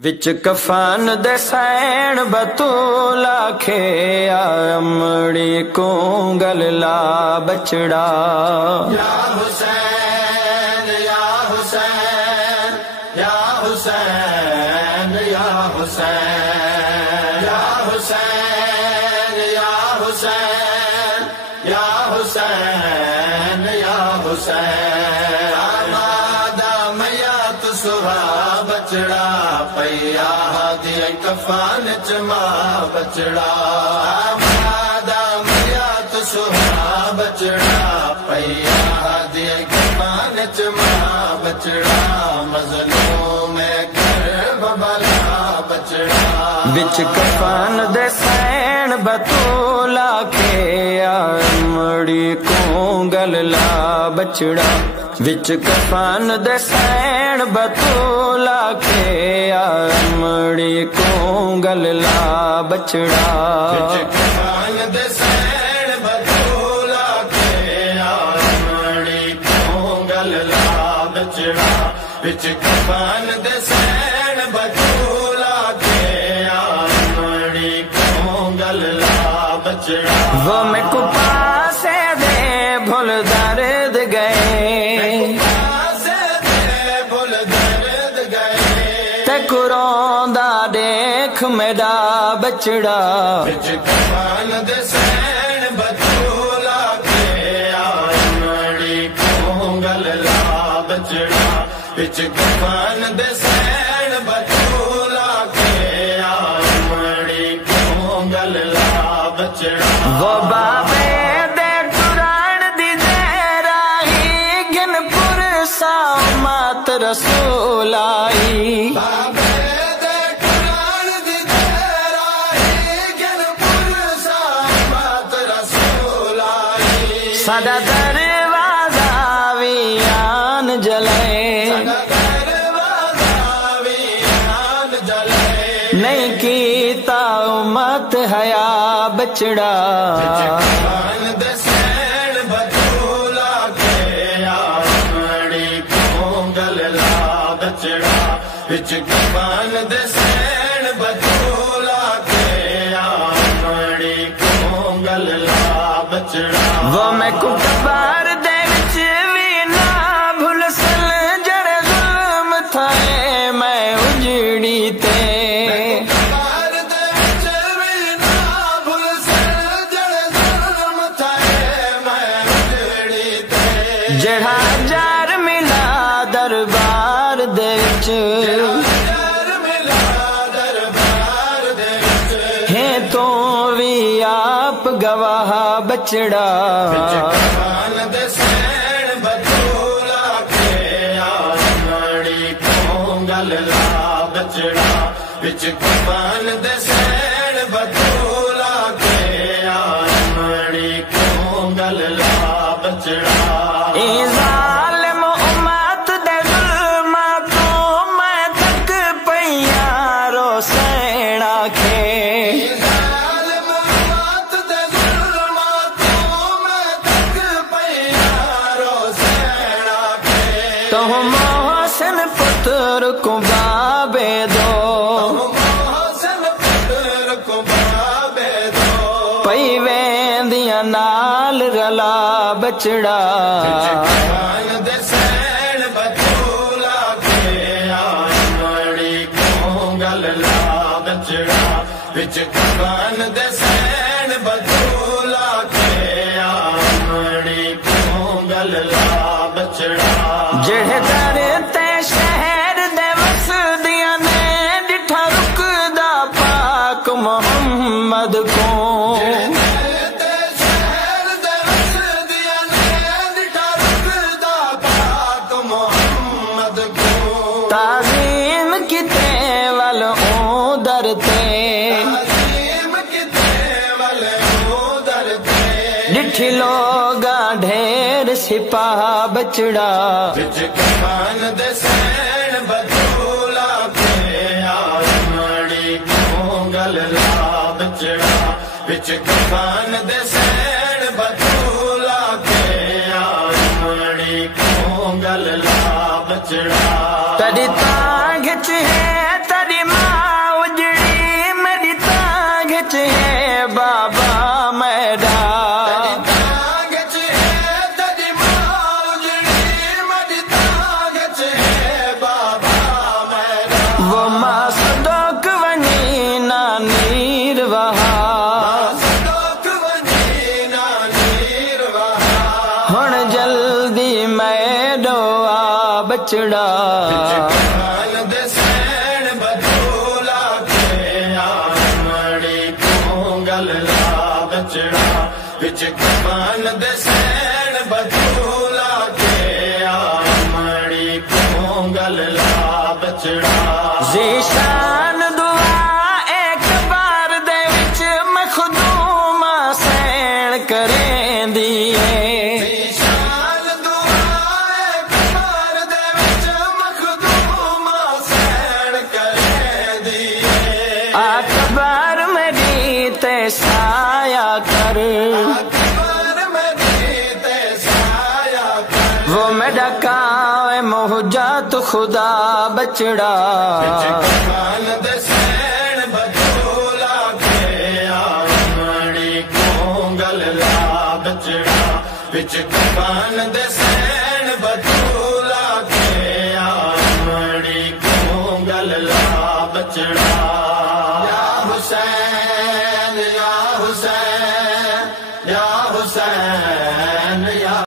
विच कफन दे सैन बतूला खे अमड़ी को गलला बचड़ा। या हुसैन या हुसैन या हुसैन या हुसैन या हुसैन या हुसैन या हुसैन या हुसैन आमादा मैया तु सुहा बचड़ा पैया दिए कफन चमा बचड़ा। आमादा मैया तु सुहा बचड़ा पैया दिए कफन चमा बचड़ा। मजलूम कर बबला बचड़ा। विच कफन दे सैन बतूला खे अमड़ी को गलला बचड़ा। विच कफन दे सैन बतूला खे अमड़ी को गलला बचड़ा। विच कफन दे सैन बतूला खे अमड़ी को गलला बचड़ा। विच कफन दे सैन बतूला खे अमड़ी को गलला बचड़ा। वो मैं को पासे दे भूल दर्द गए कुरोंदा देख मेरा बचड़ा। विच कफन दे सैन बतूला खे अमड़ी को गलला बचड़ा। विच कफन दे सैन बतूला खे अमड़ी को गलला बचड़ा। वो बाबे दे कुरान दी देराही गिनपुर सा मात रसूल आई। सादा दरवाजा वियान जले नहीं कीता उम्मत हया बचड़ा। कफन दे सैन बतूला खे अमड़ी को गलला बचड़ा। विच कफन दे सैन बतूला खे अमड़ी को गलला बचड़ा। वो मैं कुटबार दे विच भी ना भूल सल जड़े जुल्म थाए मैं उजड़ी ते। जड़ा जार मिला दरबार दे विच है तो भी आप गवाह बचड़ा। कफन दे सैन बतूला खे अमड़ी को गलला बचड़ा। विच कफन दे सैन बतूला खे अमड़ी को गलला बचड़ा। जालिम उम्मत दे जुल्मा तो मैं थक पैया रो सैना खे। तो मोहसिन पुत्र को बाबे दो पई वेंदियां नाल रला बचड़ा। कफन दे सैन बतूला खे अमड़ी को गलला बचड़ा। विच कफन दे सैन बतूला खे अमड़ी को गलला बचड़ा। जेड़े दर ते शहर दे वसदियां ने डिठा रुकदा पाक मोहम्मद को। ताज़ीम किते वल उदर ते डिठी लोगा ढेर सिपाह बचड़ा। विच कफन दे सैन बतूला खे अमड़ी को गलला बचड़ा। विच कफन दे सैन बतूला खे अमड़ी को गलला बचड़ा। तड़ी तांग च है तड़ी वो मां सदोक वनी ना नीर वहा हुण जल्दी मैं डोआ बचड़ा विच कमान दे सैन बचूला के आमड़ी पोंगल ला बचड़ा ज़ीशान दुआ एक बार दे विच मखदूमा सैन करें दिए ज़ीशान दुआ एक बार दे विच मखदूमा सैन करें दिए अकबर मेरी ते साया कर वो मेरा कावे मोहजात खुदा बचड़ा कमान दे सैन बचूला के आमड़ी पोंगल ला बचड़ा विच कमान दे सैन बचूला के आमड़ी पोंगल ला बचड़ा